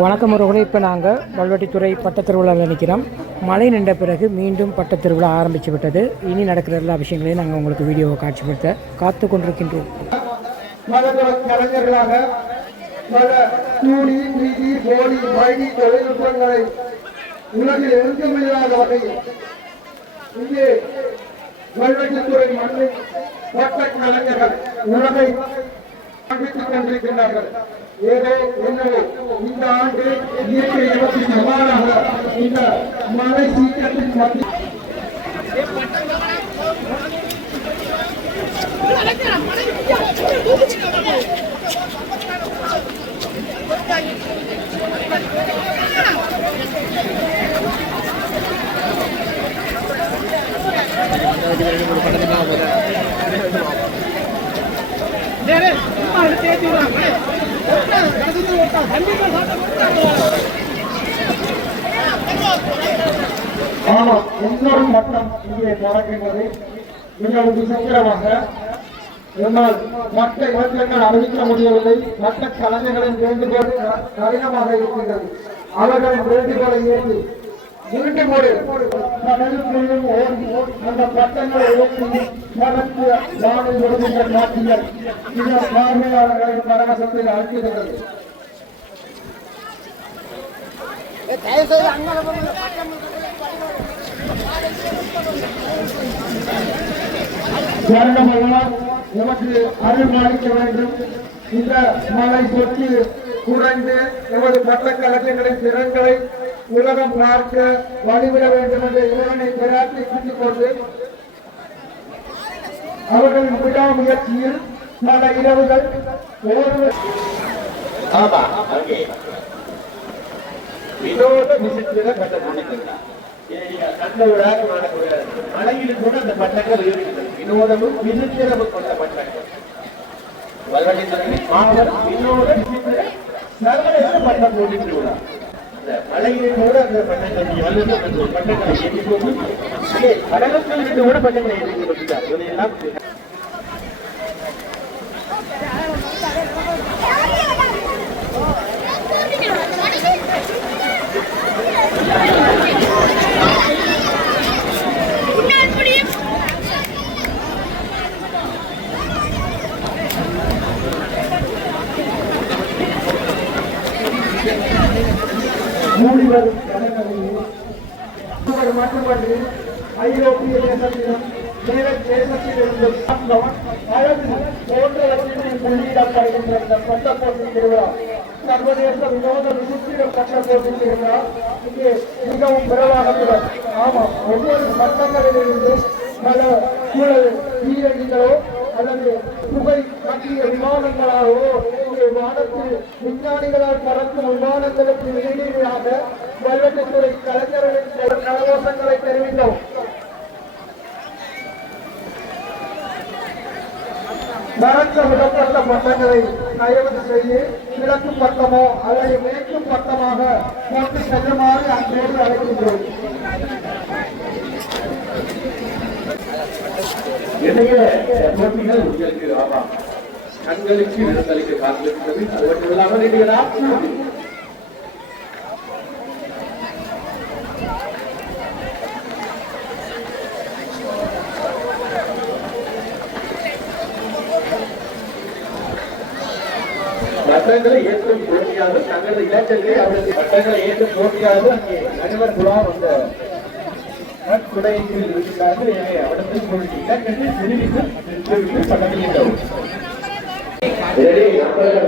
வணக்கம் உறவுகளே, இப்போ நாங்கள் வல்வெட்டித்துறை பட்டத்திருவிழாவில் நிற்கிறோம். மழை நின்ற பிறகு மீண்டும் பட்டத்திருவிழா ஆரம்பித்து விட்டது. இனி நடக்கிற எல்லா விஷயங்களையும் நாங்கள் உங்களுக்கு வீடியோவை காட்சிப்படுத்த காத்து கொண்டிருக்கின்றோம். கலைஞர்களாக பல தூணி நீதி கோழி வைகி தொழில்நுட்பங்களை உலகில் இருக்க முடியாத வகையில் இங்கே வல்வெட்டித்துறை மண்ணில் பட்ட கலைஞர்கள் உலகை காண்பித்துக் கொண்டிருக்கின்றார்கள். ஏதோ என்னவோ இந்த ஆண்டு இயற்கை இனத்தின் சவாலாக இந்த மழை சீக்கிரத்தின் மத்திய ஆனால் இன்னொரு மட்டம் இங்கே நடக்கின்றது. மிகவும் விசித்திரமாக என்னால் மற்ற இலக்கியங்கள் அறிவிக்க முடியவில்லை. மற்ற கலைஞர்களின் வேண்டுகோள் கடினமாக இருக்கின்றது. அவர்களின் வேண்டுகோளை ஏற்றி மீண்டும் ஒரு கடலுக்குள்ளும் அந்த பட்டங்களை ஏற்றி நடத்திய வானில் விடுகின்ற நாட்டியர் இந்த பார்வையாளர்களின் பரவசத்தில் அழைக்கின்றது. நமக்கு அருள்மாளிக்க வேண்டும். இந்த மழை சொற்று குறைந்து நமது பட்ட கலைஞர்களின் திறன்களை உலகம் பார்க்க வழிவிட வேண்டும் என்ற இறைவனை பெறாட்டி கூட்டிக் கொண்டு அவர்களின் விடாமுயற்சியில் பல இரவுகள் வினோத விசித்திர கட்டணம் மழையில் கூட அந்த பட்டங்கள் இருக்கிறது. வினோதமும் விசித்திரமும் கொண்ட பட்டங்கள் மாவட்டம் வினோத விசித்திர சர்வதேச பட்டம் போட்டிருக்கிறா. மழையிலே கூட அந்த பட்டங்கள் பட்டங்களை ஏற்றி போது கடலுக்குள் இருந்து கூட பட்டங்களை ஏற்றி கொண்டிருக்கிறார். இதையெல்லாம் மூடிவரும் மட்டுமன்றி ஐரோப்பிய தேசத்திலும் தேசத்திலிருந்தும் அழகு போன்றவற்றிலும் வெளியிடப்படுகின்ற இந்த பட்ட போட்டி திருவிழா சர்வதேச வினோத விசித்திர பட்ட போட்டி திருவிழா இங்கே மிகவும் பிரபலமானதுடன் ஆமாம் ஒவ்வொரு பட்டங்களிலிருந்து பல பீரங்கிகளோ அல்லது புகை கட்டிய விமானங்களாகவோ இங்கே வானத்தில் விஞ்ஞானிகளால் பறக்கும் விமானங்களுக்கு இடையிலாக வல்வெட்டித்துறை கலைஞர்களின் கலகோஷங்களை தெரிவித்தோம். மறக்க விடப்பட்ட பட்டங்களை தயவு செய்து கிழக்கு பக்கமோ அல்லது மேற்கு பக்கமாக போட்டு செல்லுமாறு அன்போடு அழைக்கின்றோம். போட்டிகள் உங்களுக்கு ஆமாம் கண்களுக்கு விருந்தளிக்க காத்திருக்கிறது. அது மட்டும் இல்லாமல் பட்டங்களை ஏற்றும் போட்டியாக தங்களது இலக்கங்களை அவரது பட்டங்களை ஏற்றும் போட்டியாக அங்கே நடுவர் குழாம் அந்த குடையில் இருக்கிறார்கள். எனவே அவடத்தில் போட்டி இலக்கங்களை தெரிவித்து பட்டத்தில்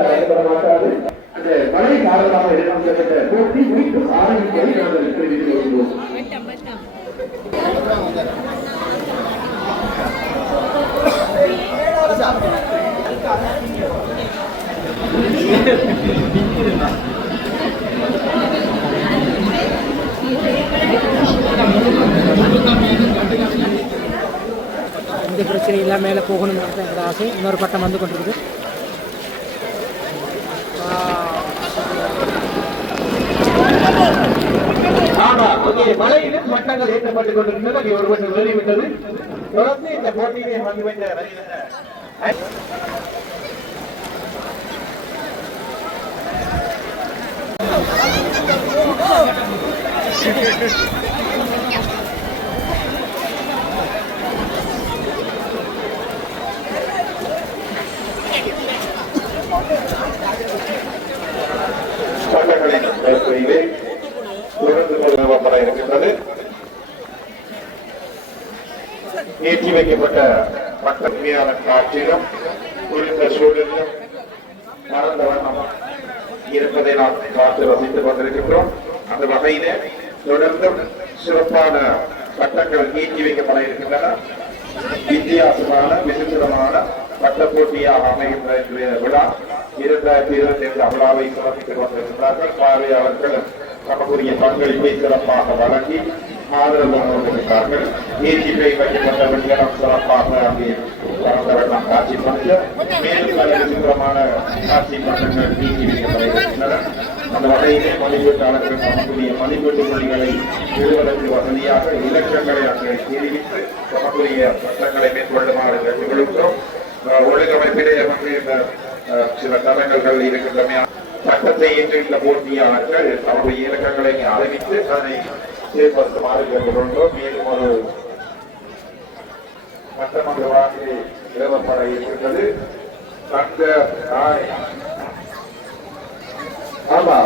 பயன்பட மாட்டாது. அந்த மழை காரணமாக இடம்பெற்ற போட்டி மீண்டும் ஆரம்பிப்பதை நாங்கள் தெரிவித்து வருகிறோம். இந்த பிரச்சனை எல்லாம் மேலே போகணும்னு என்ற ஆசை. இன்னொரு பட்டம் வந்து கொண்டிருக்குது. மழையிலும் பட்டங்கள் ஏற்றப்பட்டுக் கொண்டிருந்தது. ஒருவர் வெளிவிட்டது. தொடர்ந்து இந்த போட்டியை வந்து பட்டங்களின் பிரிவு தொடர்ந்து நிறுவப்பட இருக்கின்றது. ஏற்றி வைக்கப்பட்ட பட்டமையான காட்சியிலும் குறித்த சூழலிலும் மறந்த வண்ணம் இருப்பதை நாம் பார்த்து ரசித்துக் கொண்டிருக்கின்றோம். அந்த வகையிலே தொடர்ந்து சிறப்பான பட்டங்கள் ஏற்றி வைக்கப்பட இருக்கின்றன. வித்தியாசமான விசித்திரமான பட்ட போட்டியாக அமைகின்ற இன்றைய விழா 2022 அமலாவை சிறப்பித்துக் கொண்டிருக்கிறார்கள். பார்வையாளர்கள் நமக்குரிய பங்களிப்பை சிறப்பாக வழங்கி ஆதரவு கொண்டிருக்கிறார்கள். ஏற்றிப்பை வைக்கப்பட்ட வெள்ளம் சிறப்பாக அங்கே கடந்த வெள்ளம் காட்சி பற்ற மேலும் பல விசித்திரமான காட்சி பட்டங்கள் நீக்கி வைக்கப்படுகின்றன. அந்த வகையிலே மதிப்பீட்டாளர்கள் நமக்குரிய மதிப்பீட்டு புள்ளிகளை பெறுவதற்கு வசதியாக இலக்கங்களை அங்கே தெரிவித்து நமக்குரிய பட்டங்களை மேற்கொள்ளுமாறு கேட்டுக்கொள்கிறோம். ஒழுங்கமைப்பிலே சில தடங்கல்கள் இருக்கின்றன. சட்டத்தை ஏற்றுள்ள போட்டியாளர்கள் அவருடைய இலக்கங்களை அறிவித்து அதனை செயல்படுத்துமாறு கேட்டுக்கொள்கிறோம். மேலும் ஒரு சட்டமன்ற வாக்கு நிறுவப்பட இருக்கின்றது. தங்க ஆமா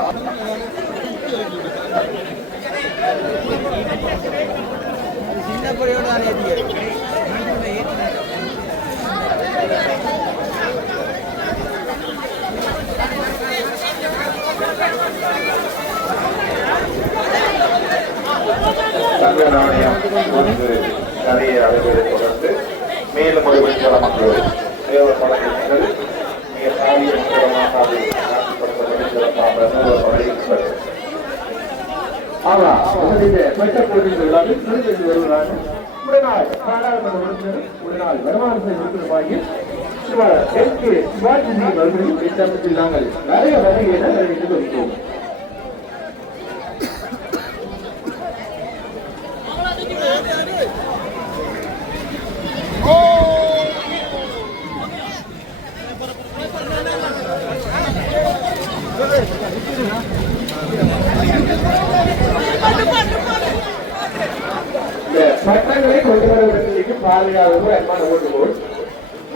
தங்க நாணயம் நிறைய அளவுகளை தொடர்ந்து மேலும் ஒரு வெற்றிடமாக தேவைப்பட இருக்கிறது. மிக சாதிய முக்கியமாக அது ஆட்சிப்படுத்தப்பட்டு சிறப்பாக நிறுவப்பட இருக்கிறது. ஆமா பெற்ற போட்டிகள் வருகிறார்கள். உடனாள் பாராளுமன்ற உறுப்பினர் உடனாள் வருமானத்தை உறுப்பினராகி சிவாஜி அவர்களின் திட்டத்தில் நாங்கள் நிறைய வகைகளை அறிவித்து வருகிறோம். சட்டங்களை கொண்டு வருவதற்கு பார்வையாளர்கள் அன்பான ஓட்டுவோர்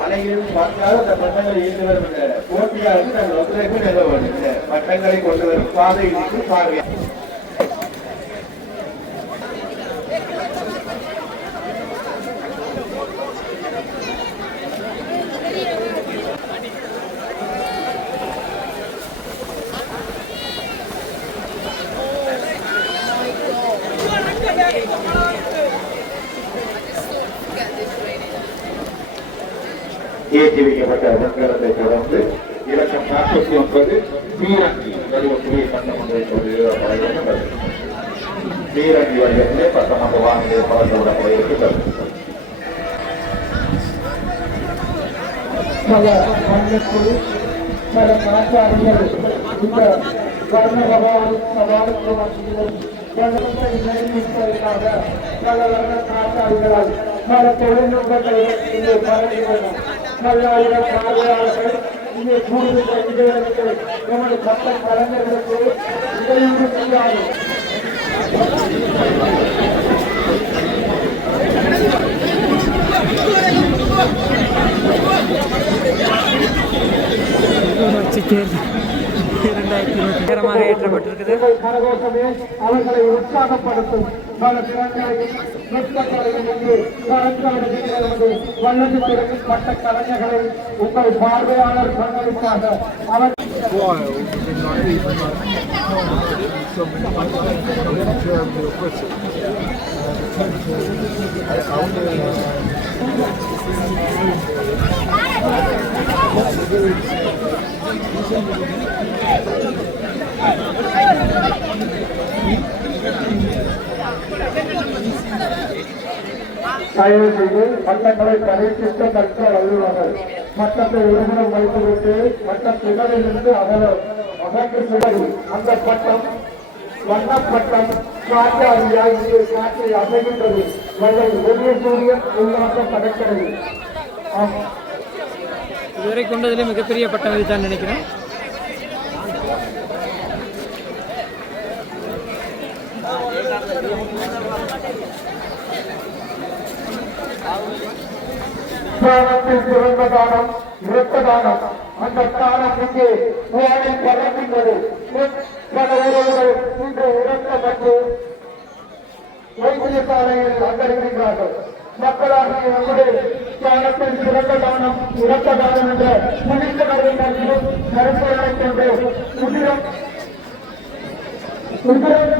அனைவரும் பார்க்காத அந்த பட்டங்களை இயந்து வரும் போட்டியாளர்கள் நாங்கள் ஒத்துழைப்பு நிறுவ வேண்டும். பட்டங்களை கொண்டு வரும் பாதைகளுக்கு பார்வையாளர் ஏற்றி வைக்கப்பட்ட வெண்கலத்தை தொடர்ந்து இலக்கம் 49 பீரங்கி நடுவக்கூடிய சட்டமன்ற நிறுவப்பட பீரங்கி வடிவத்திலே சட்டமன்ற வானிலை பறந்துவிடப்பட இருக்கிறது. பல மன்னக்குழு பல ஆச்சாரியர்கள் இந்த வர்ண சவாலுக்கு மத்தியில் நிறைவேற்றுவதற்காக பல வர்ண ஆச்சாரிகளால் பல தொழில்நுட்பங்களை இங்கே பரவுகின்றன. பல்லாயிரம் பார்வையாளர்கள் இங்கே கூடுதல் நமது சட்ட கலைஞர்களுக்கு இடையூறு செய்யாது. ஏற்றப்பட்டிருக்குது. அவர்களை உற்சாகப்படுத்தும் பல திறன்களையும் வல்லது திறக்கும் பட்ட கலைஞர்களை உங்கள் பார்வையாளர் பங்களிப்பாக அவர் தயவு செய்து பட்டங்களை பரீட்சித்த கற்ற வல்லுநர்கள் மட்டத்தை ஒருபுறம் வைத்துவிட்டு மட்டத்திடலிருந்து அகன்று சிலரும் அந்த பட்டம் வண்ணப்பட்டம் காற்றாரியாய் இங்கே காற்றை அமைகின்றது. வள்ளல் ஒரே சூரியன் உள்நாட்டம் கடற்கிறது. இதுவரை கொண்டதிலே மிகப்பெரிய பட்டம் இதுதான் நினைக்கிறேன். சிறந்த தானம் இரத்த தானம். அந்த தானம் இங்கே வானில் பறக்கின்றது. பல உறவுகள் இன்று உறக்கப்பட்டு வைத்தியசாலையில் அங்கறிகிறார்கள். மக்களாக நம்முடைய தானத்தில் சிறந்த தானம் இரத்த தானம் என்ற புனிதவரை கருத்துரை கொண்டு உதிரம்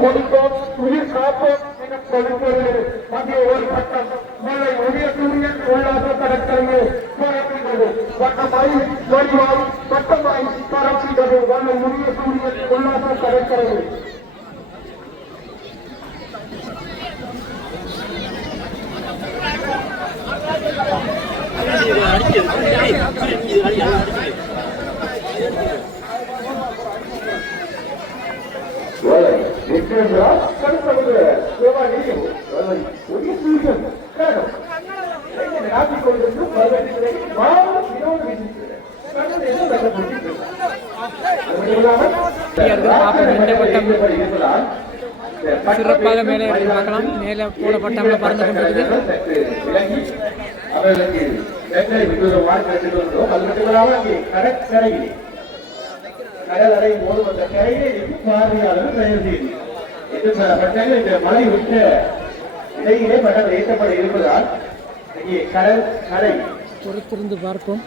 கொடுத்தோம் உயிர் காப்போம் என கொடுக்கிறது. அங்கே ஒரு பட்டம் மழை ஒளிய சூரியன் உல்லாச கடற்கரையே பரப்புகிறது. வட்டமாய் வடிவாய் பட்டமாய் பரப்புகிறது. வல்ல ஒளிய சூரியன் உல்லாச கடற்கரையே சிறப்பாக மேலே பார்க்கலாம். மேலே போடப்பட்டாங்க பறந்து கொண்டிருக்குது. அவர்களுக்கு கடல் அடையும் போது அந்த கரையை பார்வையாளர்கள் தயார் செய்து இந்த மழை விட்ட இடையிலே படங்கள் ஏற்றப்பட இருப்பதால் இங்கே கடல் கரை பொறுத்திருந்து பார்ப்போம்.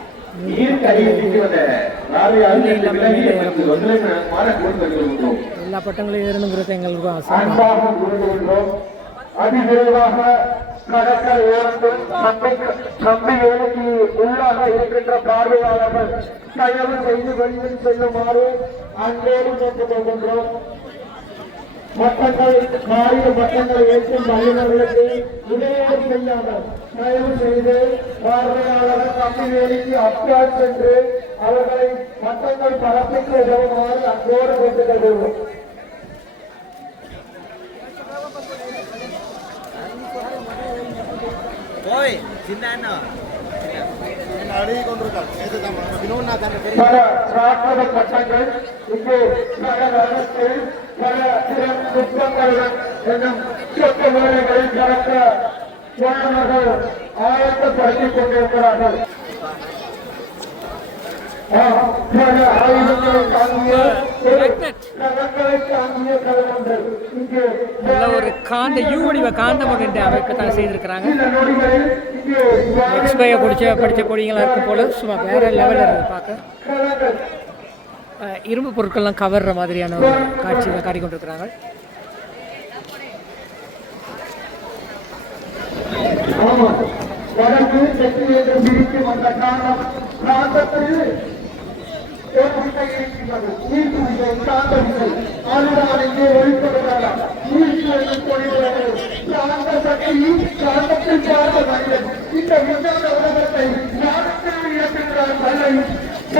நீர் கரையில் வந்த பார்வையாளர்கள் எல்லா பட்டங்களையும் ஏறணுங்கிறது எங்களுக்கு ஆசை. அதிவிரைவாக கடற்கரை ஓரத்தில் கம்பி வேலைக்கு உள்ளாக இருக்கின்ற பார்வையாளர்கள் தயவு செய்து வெளியில் செல்லுமாறு அன்போடு கேட்டுக் கொள்கின்றோம். காரிய பட்டங்களை ஏற்றும் வல்லுநர்களுக்கு இடையூறு செய்யாமல் தயவு செய்து பார்வையாளர்கள் கம்பி வேலைக்கு அப்பால் சென்று அவர்களை பட்டங்கள் பரப்பிக்கு உதவுமாறு அன்போடு கேட்டுக் கொள்கிறோம். பல ராட்சத பட்டங்கள் இங்கே பல வருடத்தில் பல நுட்பங்களுடன் என்னும் சொந்த வேலைகளில் கலக்க மாணவர்கள் ஆயத்தப்படுத்திக் கொண்டிருக்கிறார்கள். பல ஆயுதங்களை தாங்கிய நகங்களை தாங்கிய கலவங்கள் இங்கே ஒரு காந்த யூடிவ காந்தம் என்ற அமைப்பை தான் செய்திருக்கிறாங்க. எக்ஸ்பையை படித்த கொடிங்களாக இருக்கும் போல சும்மா வேற லெவலில் இருக்குது பார்க்க. இரும்பு பொருட்கள்லாம் கவர்ற மாதிரியான ஒரு காட்சியை காட்டிக்கொண்டிருக்கிறாங்க. வடக்கு தெற்கு என்று பிரிக்கும் அந்த காரணம் பிராந்தத்தில் ஈர்ப்பு விசை காந்த விசை அதுதான் இங்கே ஒழிப்பதற்காக ஈர்ப்பு என்று சொல்கிறது. காந்த சக்தி காந்தத்தில் பார்த்த மனிதன் இந்த விஞ்ஞான உலகத்தை ஞானத்தில் இயக்குகிறார் வல்லை இந்த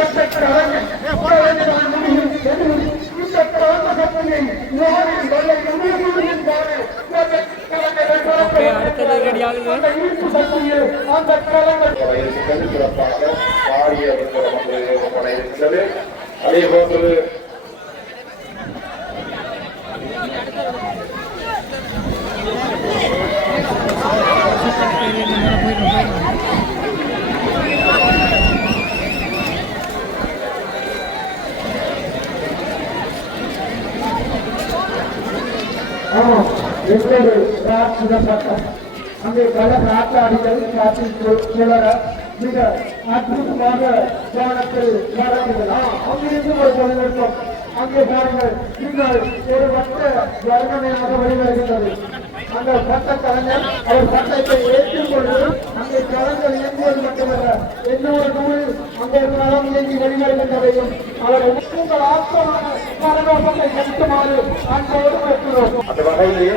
காந்த சக்தியை ஞானின் வல்லை உணர்வுகளின் பாரு அடுத்தது ரெடி ஆகுது. சிறப்பாக பாரிய இருக்கிறது. அதே போன்று அங்கே பல காற்றாடிகள் காற்றில் சுழற மிக அற்புதமாக கோணத்தில் நடக்குதலாம். அங்கிருந்து ஒரு தொழில்நுட்பம் அங்கே பாருங்கள். நீங்கள் ஒரு வட்ட வர்ணனையாக வெளிவருகின்றது. அந்த பட்ட கலைஞர் அவர் பட்டத்தை ஏற்றுக்கொண்டு அங்கே கலங்கள் இயங்குவது மட்டுமல்ல இன்னொரு நூல் அங்கே களம் இயங்கி வெளிவருகின்றதையும் அவர் உங்கள் ஆத்மான பரலோகத்தை செலுத்துமாறு அன்போடு வைக்கிறோம். அந்த வகையிலே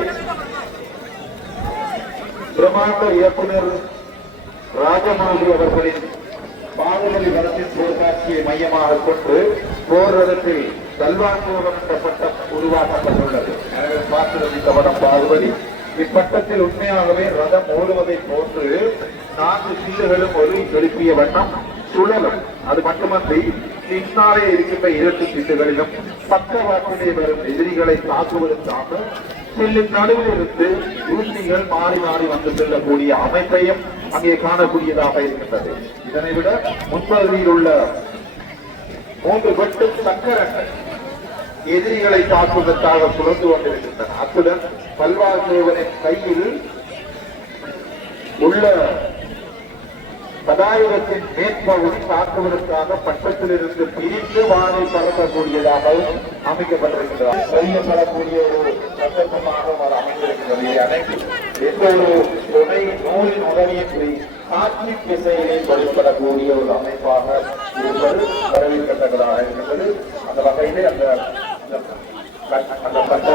பிரமாண்ட இயக்குனர் ராஜமௌலி அவர்களின் பாகுபலி வளத்தின் பொருட்காட்சியை மையமாக கொண்டு போர் ரதத்தில் சல்வான்கோகம் என்ற பட்டம் உருவாக்கப்பட்டுள்ளது. எனவே பார்க்கிறது இந்த படம் பாகுபலி. இப்பட்டத்தில் உண்மையாகவே ரதம் ஓடுவதை போன்று 4 சீடுகளும் ஒரு எழுப்பிய வண்ணம் சுழலும். அது மட்டுமன்றி பின்னாலே இருக்கின்ற 2 சீட்டுகளிலும் பக்கவாட்டிலே வரும் எதிரிகளை தாக்குவதற்காக செல்லின் நடுவில் இருந்து ஊசிகள் மாறி மாறி வந்து செல்லக்கூடிய அமைப்பையும் அங்கே காணக்கூடியதாக இருக்கின்றது. இதனை விட முன்பகுதியில் உள்ள 3 வெட்டு சக்கரங்கள் எதிரிகளை தாக்குவதற்காக சுழந்து கொண்டிருக்கின்றன. அத்துடன் பல்வாழ்தேவனின் கையில் உள்ள பதாயுதத்தின் மேற்பகுதி தாக்குவதற்காக பட்டத்திலிருந்து பிரித்து வானில் பறக்கக்கூடியதாகவும் அமைக்கப்பட்டிருக்கின்றது. செய்யப்படக்கூடிய ஒரு சந்தர்ப்பமாக அமைந்திருக்கிறது. அனைத்து எந்த ஒரு துணை நூலின் உதவியின்றி காட்சி திசையிலே வழிபடக்கூடிய ஒரு அமைப்பாக இருப்பது வரவேற்கத்தக்கதாக இருக்கின்றது. அந்த வகையிலே அந்த பட்ட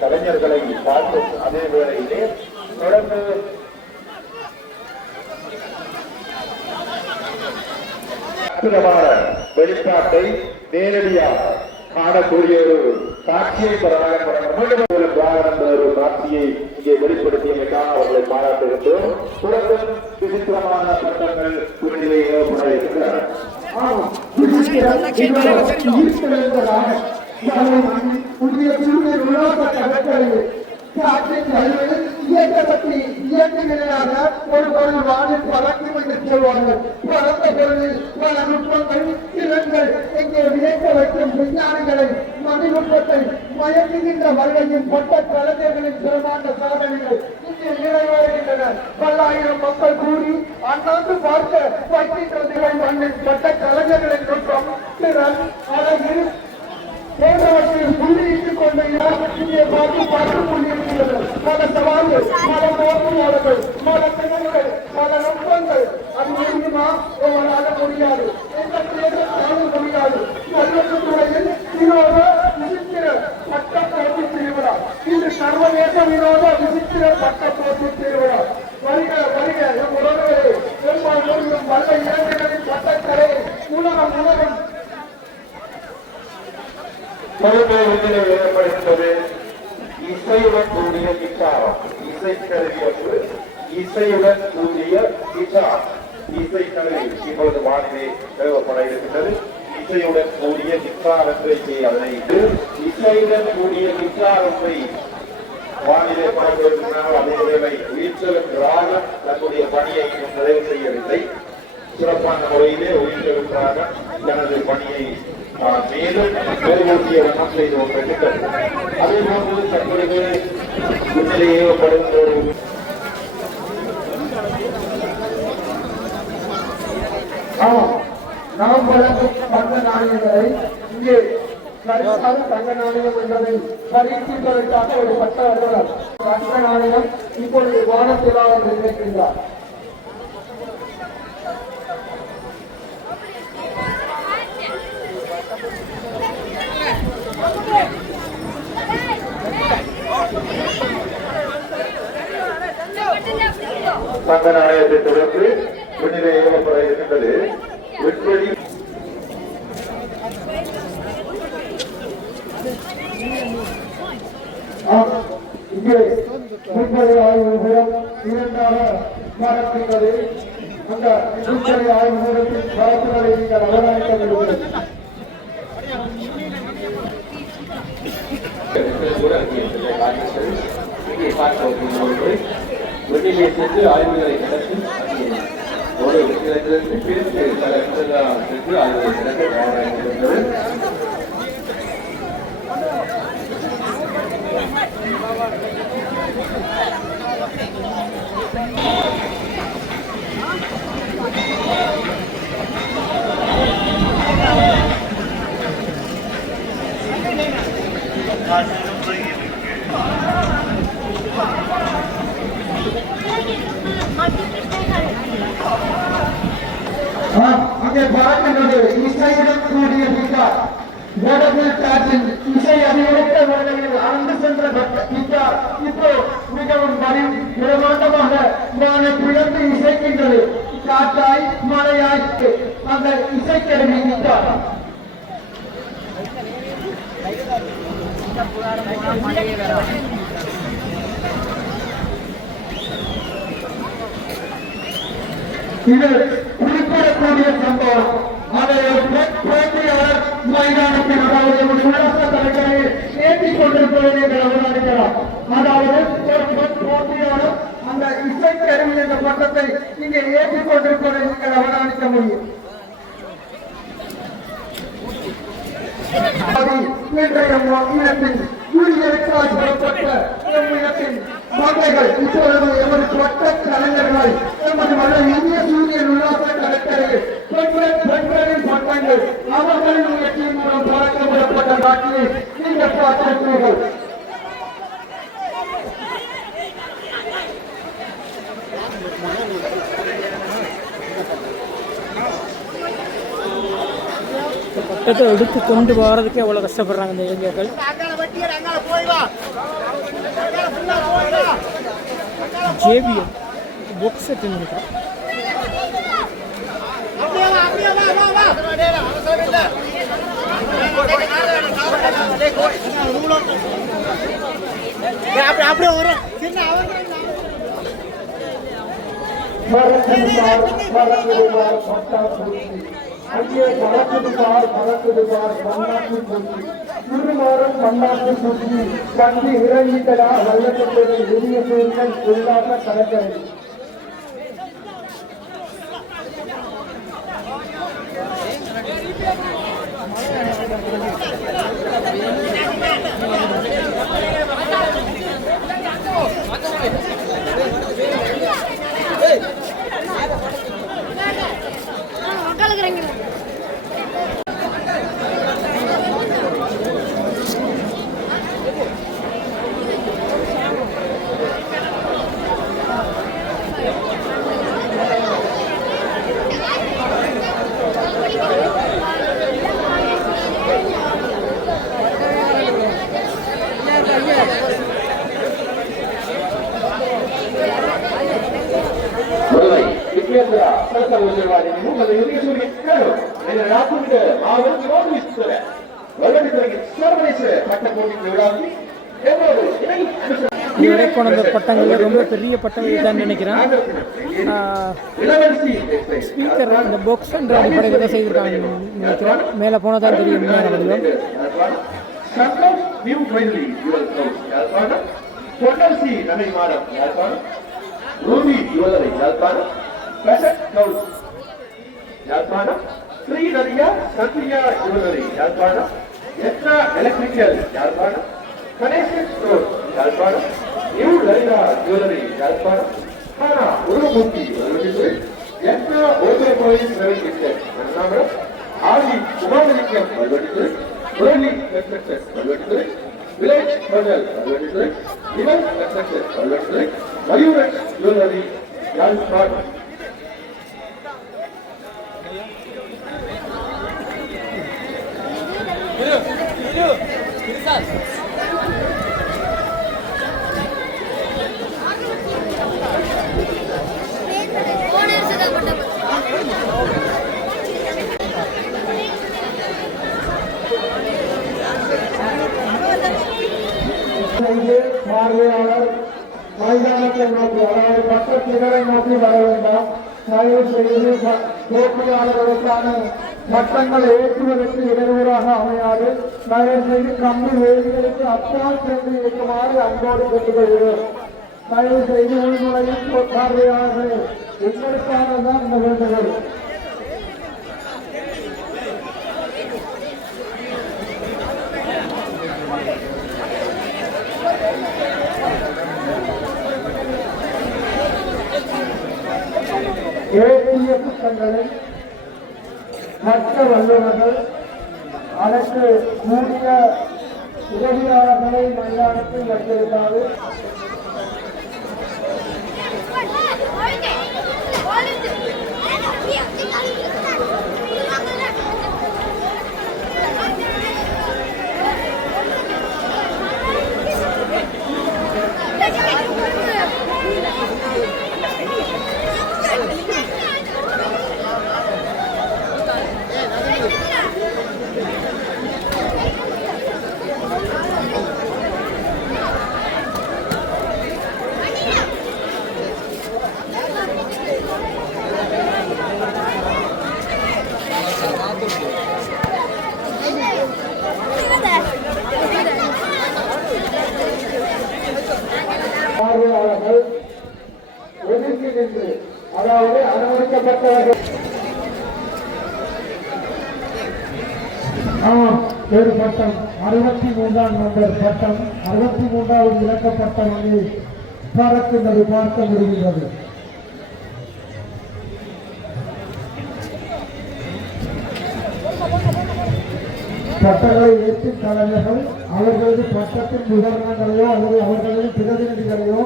கலைஞர்களை பார்த்து அதே வேளையிலே தொடர்ந்து அற்புதமான வெளிப்பாட்டை நேரடியாக காணக்கூடிய ஒரு காட்சியை ஒரு காட்சியை இங்கே வெளிப்படுத்தியதற்காக அவர்களை பாராட்டுகின்றோம். தொடர்ந்து விசித்திரமான சட்டங்கள் புரிதலை ஏற்படுத்தியிருக்கிறார். இயற்கையாக ஒரு பொருள் வானில் பறக்கும் என்று சொல்வார்கள். பறந்த பொருளில் பல நுட்பங்கள் திறன்கள் எங்கே வியக்க வைக்கும் விஞ்ஞானிகளை மணிநுட்பத்தை மயக்குகின்ற வகையும் பட்ட கலைஞர்களின் சிறந்த சாதனைகள் இங்கே நிறைவேறுகின்றன. பல்லாயிரம் மக்கள் கூடி அண்ணாந்து பார்க்க வைக்கின்ற மண்ணில் பட்ட கலைஞர்களின் நுட்பம் திறன் அழகு போன்றவற்றில் புள்ளியிட்டுக் கொண்டு இங்கே பார்த்துக் கொண்டிருக்கிறது. பல சவால்கள், பல போக்குவரங்கள், பல திறன்கள், பல நுட்பங்கள். அது முடியுமா? உங்களால முடியாது. எந்த தேர்தல் தாழ முடியாது. கல்வெட்டுத்துறையில் வினோத விசித்திர பட்ட போட்டி திருவிழா. இது சர்வதேச வினோத விசித்திர பட்ட போட்டி திருவிழா. வருக வருக உறவுகளே, பெரும்பாலும் வல்ல இளைஞர்களின் பட்டக்கலை உலகம் ஏற்படுகின்றது. இசையுடன் கூடிய கிட்டாரம், இசைக்கருவி ஒன்று, இசையுடன் கூடிய கிட்டார், இசைக்கருவி இப்பொழுது வானிலை தேவைப்பட இருக்கின்றது. இசையுடன் கூடிய கிட்டார் என்று அதனை இசையுடன் கூடிய கிட்டார் ஒன்றை வானிலை படப்படுத்தினால் அதே வேளை உயிர்ச்சலும் ராகம் தன்னுடைய பணியை நிறைவு செய்யவில்லை. சிறப்பான முறையிலே உயிர்ச்சலுக்காக தனது பணியை மேலும் மேற்கூட்டிய வண்ணம் செய்து கொண்டிருக்கிறது. அதே போன்று தற்பொழுது முன்னிலை ஏவப்படும் ஒரு நாம் வழங்கும் தங்க நாணயங்களை இங்கே தங்க நாணயம் என்பதை பரீட்சிப்பதற்காக ஒரு பட்ட அலுவலர் தங்க நாணயம் இப்பொழுது வானத்திலாக நிர்ணயிக்கின்றார். தங்க நாணயத்தை தொடர்ந்து முன்னிலை ஏவப்பட இருக்கின்றது. வெற்றி இங்கே முன்படை ஆய்வு மூலம் இரண்டாக மறக்கின்றது. அந்த முன்படை ஆய்வு மூலத்தின் பரப்புகளை நீங்கள் அவதானிக்க வேண்டும். வெளியிலே சென்று ஆய்வுகளை நடத்தி ஒரு பிரித்து பல சென்று ஆய்வுகளை நடத்த அங்கே பார்க்கின்றது இசையுடன் கூடிய கிட்டார். இசை அதிகரித்த வேளையில் அறந்து சென்ற கிட்டார் இப்போ மிகவும் பிரமாண்டமாக வானை பிளந்து இசைக்கின்றது. காற்றாய் மழையாய் அந்த இசைக்கருவி கிட்டார். இது குறிப்பிடக்கூடிய சம்பவம். அதை போட்டியாளர் மைதானத்தில் அதாவது உல்லாச தலைவரை ஏற்றிக் கொண்டிருப்பதை நீங்கள் அவதானிக்கலாம். அதாவது ஒரு பெண் போட்டியாளர் அந்த இசைக்கருவி என்ற பட்டத்தை இங்கே ஏற்றிக் கொண்டிருப்பதை நீங்கள் அவதானிக்க முடியும். இன்றைய இனத்தின் சூரியனுக்காக புறப்பட்ட இனத்தின் மங்கைகள் இப்பொழுது எமது பட்ட கலைஞர்கள் எமது இந்திய சூரியன் உல்லாச கடற்கரையில் பெண்களின் பட்டங்கள் அவர்களின் முயற்சியின் மூலம் பறக்க விடப்பட்ட காட்சியை நீங்கள் பார்த்திருக்கிறீர்கள். பட்டத்தை எடுத்து கொண்டு போகிறதுக்கே அவ்வளோ கஷ்டப்படுறாங்க இந்த இளைஞர்கள். ஜேபிஎம் பாக்ஸ் செட் நினைக்கிறேன். அப்படியே வரும் சின்ன அங்கே பறக்குதுபார் மண்ணாக்கு பூச்சி திருமாறும் மண்ணாக்கு பூச்சி வந்து இறங்கிட்டடா வல்லத்துறை உரிய சூரியன் உல்லாச கடற்கரை. இதுவரை கொண்ட பட்டங்கள் ரொம்ப பெரிய பட்டங்கள் தான் நினைக்கிறேன். ஸ்பீக்கர் இந்த பாக்ஸ் என்ற அடிப்படையில் தான் செய்திருக்காங்க நினைக்கிறேன். மேலே போனால் தான் தெரியும் உண்மையான வடிவம். Ruby jewellery Yazhpanam, Prasad house Yazhpanam, Sri Nadiya Sathya jewellery Yazhpanam, எத்னா electrical Yazhpanam, Ganesan store Yazhpanam, new Lalitha jewellery Yazhpanam, ஹானா உருவமூர்த்தி வல்வெட்டித்துறை, எத்னா ஓதுரை கோயில் சிறவை கிட்டர் Ernakulam, Aadhi Umamalingam Valvettithurai, Murali construction Valvettithurai, village hotel Valvettithurai, இவன் கன்ஸ்ட்ரக்ஷன் வல்வெட்டித்துறை, மயூரன் ஜுவல்லரி யாழ்ப்பாணம். பார்வையாளர் மைதானத்தை நோக்கி அதாவது பட்ட திகழை நோக்கி வர வேண்டாம். தயவு செய்து போட்டியாளர்களுக்கான சட்டங்களை ஏற்றுவதற்கு இடையூறாக அமையாது. தயவு செய்து கம்பி வேதிகளுக்கு அப்பால் சென்று இருக்குமாறு அன்போடு கேட்டுக்கொள்கிறோம். தயவு செய்து உள்நுழையும் பார்வையாளர்களே, உங்களுக்கானதான் இந்த வேண்டுகோள். ஏற்றிய புத்தகங்களை மற்ற வல்லுநர்கள் அதற்கு கூடிய உதவியாளர்களை மைதானத்தில் வைத்திருந்தாது. இழக்கப்பட்டவர்கள். ஒரு பட்டம் 63ஆம் நம்பர் பட்டம் 63வது இழக்கப்பட்டவர்கள் பறக்கின்றது பார்க்க முடிகின்றது. பட்டங்களை ஏற்றும் கலைஞர்கள் அவர்களது பட்டத்தின் விவரணங்களையோ அல்லது அவர்களது பிரதிநிதிகளையோ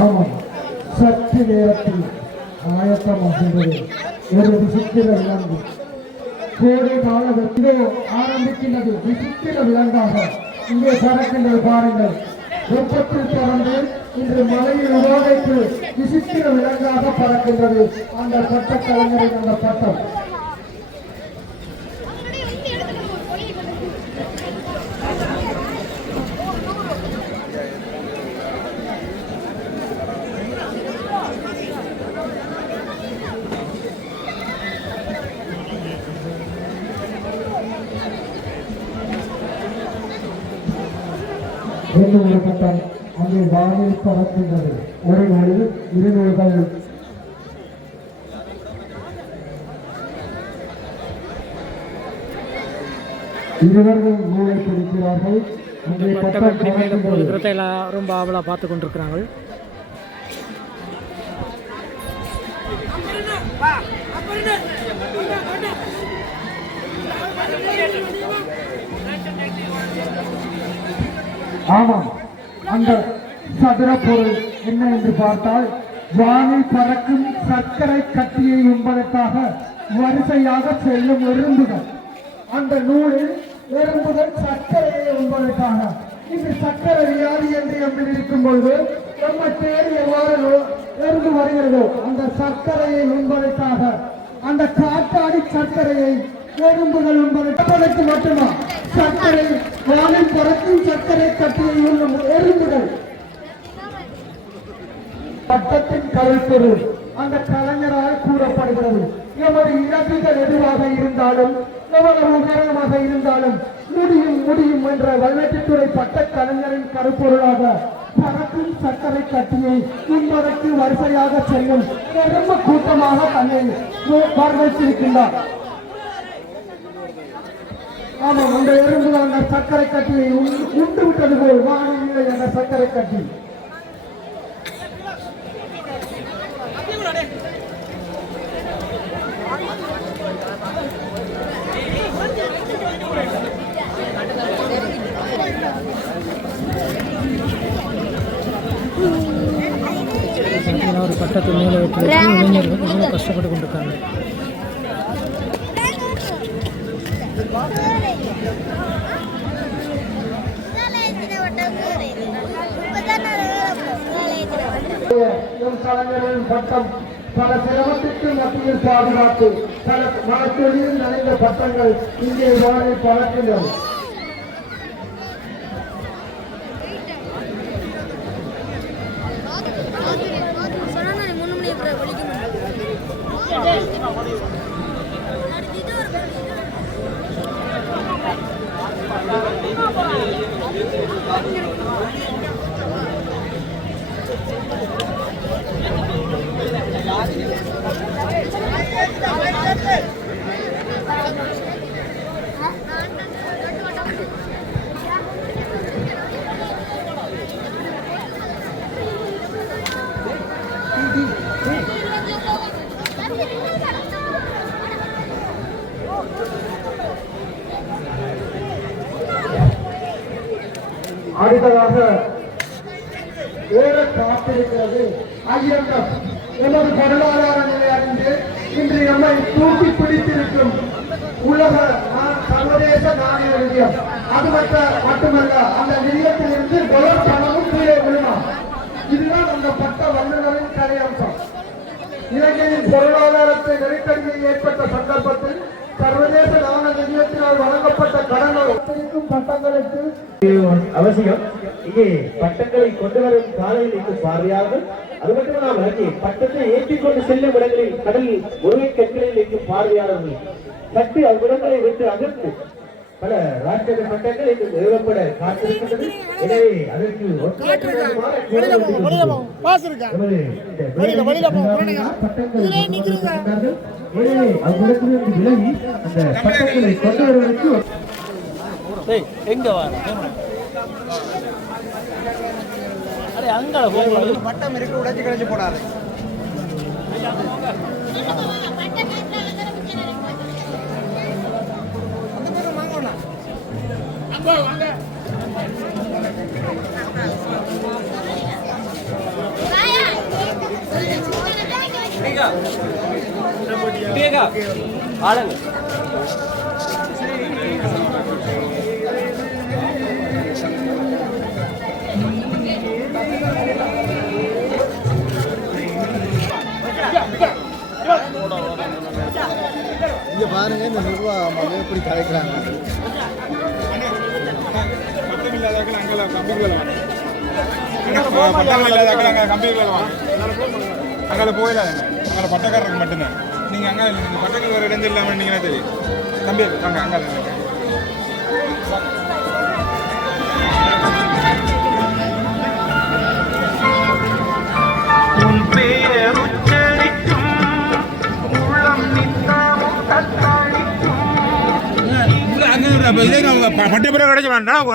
ஆமாம் சற்று நேரத்தில் ஆயத்தமாகின்றது ஒரு விசித்திர விலங்கு. கோடை கால வெற்றியோ ஆரம்பிக்கின்றது. விசித்திர விலங்காக இங்கே பறக்கின்றது பாருங்கள். வெப்பத்தில் தொடர்ந்து இன்று மலையில் உருவாய்க்கு விசித்திர விலங்காக பறக்கின்றது அந்த பட்ட கலைஞரின் அந்த பட்டம். ஒரு பட்டம் அங்கே வானில் பறக்கின்றது. ஒரு நூலில் இரு நூல்கள். இருவர்கள் நூலை பிடிக்கிறார்கள். அங்கே பட்டம் பறக்கின்றது. ரொம்ப ஆவலா பார்த்து கொண்டிருக்கிறார்கள். ஆமாம், அந்த சதுர பொருள் என்ன என்று பார்த்தால் வானில் பறக்கும் சர்க்கரை கட்டியை உண்பதற்காக வரிசையாக செல்லும் எறும்புகள். அந்த நூலில் எறும்புகள் சர்க்கரையை உண்பதற்காக இந்த சர்க்கரை வியாதி என்று எப்படி இருக்கும் பொழுது நம்ம தேடி எவ்வாறு எறும்பு வருகிறதோ அந்த சர்க்கரையை உண்பதற்காக அந்த காட்டாடி சர்க்கரையை எறும்புகள் உண்பதற்கு மட்டுமா சர்க்கரை வானில் பறக்கும் சர்க்கரை கட்டியை உண்ணும் எறும்புகள். பட்டத்தின் கருப்பொருள் அந்த கலைஞரால் கூறப்படுகிறது. எமது இலக்குகள் எதுவாக இருந்தாலும் எவ்வளவு உயரமாக இருந்தாலும் முடியும் என்ற வல்வெட்டித்துறை பட்ட கலைஞரின் கருப்பொருளாக பறக்கும் சர்க்கரை கட்டியை உண்பதற்கு வரிசையாக செல்லும் எறும்பு கூட்டமாக தன்னை வரவேற்றிருக்கின்றார். ஆமாம், அந்த எறும்புகள் அந்த சர்க்கரை கட்டியை உண்டு விட்டது போல் வானிலை அந்த சர்க்கரை கட்டி. ஒரு பட்டத்தை மேலே வைக்கிறதுக்கு இளைஞர்கள் மிகவும் கஷ்டப்பட்டு கொண்டிருக்காங்க. கலைஞரின் பட்டம் பல சிரமத்திற்கு மத்தியில் பாதுகாத்து பல மனத்தொழில் நிறைந்த பட்டங்கள் இங்கே வானில் பறக்கின்றன. அடுத்ததாக ஏற காத்திருக்கிறது ஐயங்கம். எமது பொருளாதார நிலை அறிந்து இன்று நம்மை தூக்கி பிடித்திருக்கும் உலக சர்வதேச நாணய நிதியம். அது மட்டுமல்ல, அந்த நிதியத்திலிருந்து டொலர் பணமும் கீழே விழுமா. இதுதான் அந்த பட்ட வல்லுநரின் தலையம்சம். இலங்கையின் பொருளாதாரத்தை நெருக்கடியை ஏற்பட்ட சந்தர்ப்பத்தில் சர்வதேச நாணய நிதியத்தினால் வழங்கப்பட்ட கடன்கள் பட்டங்களுக்கு அவசியம். இங்கே பட்டங்களை கொண்டு வரும் சாலையில் இருக்கும் பார்வையாளர்கள் அது மட்டுமல்லாமல் அங்கே பட்டத்தை ஏற்றிக்கொண்டு செல்லும் இடங்களில் கடலில் முருகை கற்களில் இருக்கும் பார்வையாளர்கள் சற்று அவ்விடங்களை விட்டு அகன்று பல ராஷ்டிர பட்டங்கள் இன்று நிறுவப்பட காத்திருக்கின்றது. எனவே அதற்கு அவ்விடத்திலிருந்து விலகி அந்த பட்டங்களை கொண்டு வருவதற்கு எங்க வர அரே அங்க போங்க பட்டம் இருக்கு உடைச்சு கழிச்சு போடாது ஆளுங்க இங்க பாருங்க இந்த நிர்வாகம் எப்படி கலைக்கிறாங்க அங்கே போயில அங்கே பட்டக்காரருக்கு மட்டும்தான் நீங்கள் அங்கே பட்டக்கார வேறு இடம் இல்லாமல் நீங்கன்னா தெரியும் தம்பி அங்கே அங்கே பட்டை பிறகு கிடைச்ச வேண்டாம்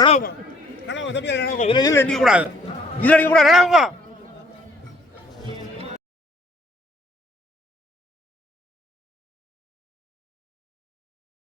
இதில் அடிக்கக்கூடாது இதில் அடிக்கக்கூடாது